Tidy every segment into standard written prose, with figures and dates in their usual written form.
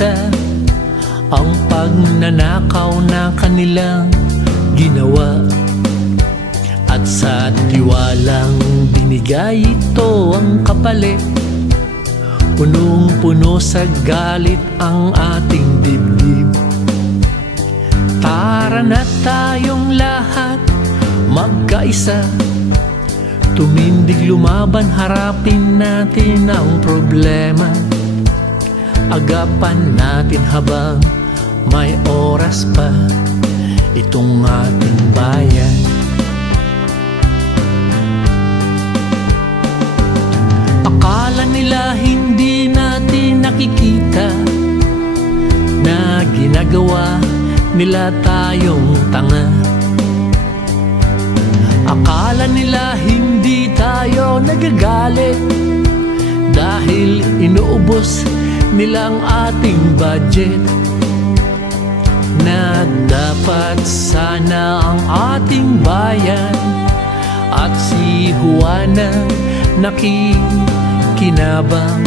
nakikita ang pagnanakaw na kanilang ginawa. At sa tiwalang binigay ito ang kapalit, punong-puno sa galit ang ating dibdib. Tara na tayong lahat magkaisa, tumindig lumaban, harapin natin ang problema. Agapan natin habang may oras pa itong ating bayan. Akala nila hindi natin nakikita na ginagawa nila tayong tanga. Akala nila hindi tayo nagagalit dahil inuubos nilang ating budget, na dapat sana ang ating bayan at si Juana nakikinabang,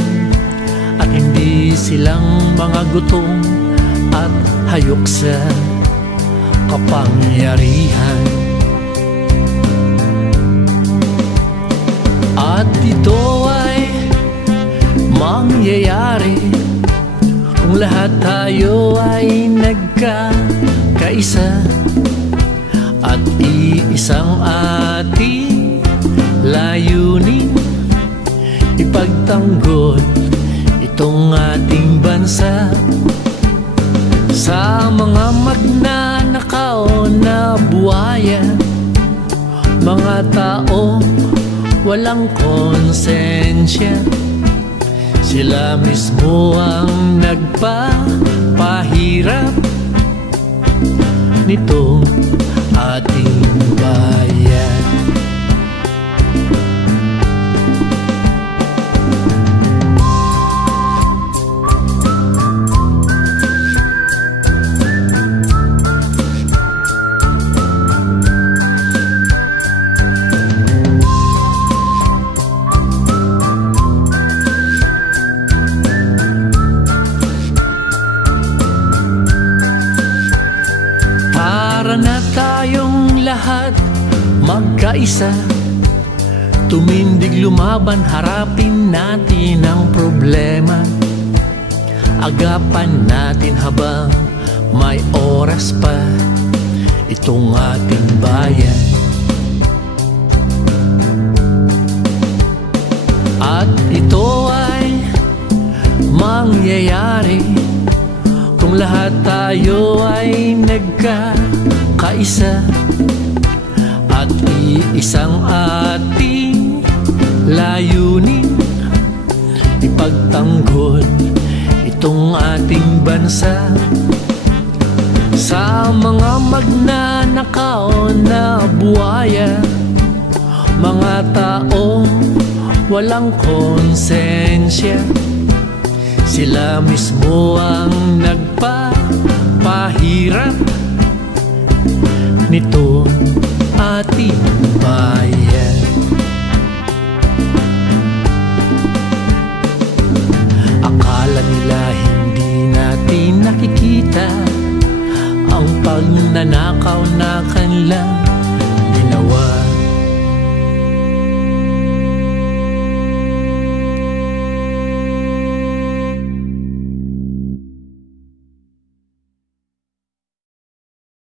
at hindi silang mga gutom at hayok sa kapangyarihan. At ito ay mangyayari kung lahat tayo ay nagkakaisa, at iisang ating layunin, ipagtanggol itong ating bansa sa mga magnanakaw na buhaya, mga taong walang konsensya. Sila mismo ang nagpapahirap nitong ating bayan. Para na tayong lahat magkaisa, tumindig lumaban, harapin natin ang problema. Agapan natin habang may oras pa itong ating bayan. At ito ay mangyayari kung lahat tayo ay nagkakaisa, at iisang ating layunin, ipagtanggol itong ating bansa sa mga magnanakaw na buhaya, mga taong walang konsensya. Sila mismo ang nagpapahirap nitong ating bayan. Akala nila hindi natin nakikita ang pagnanakaw na kanilang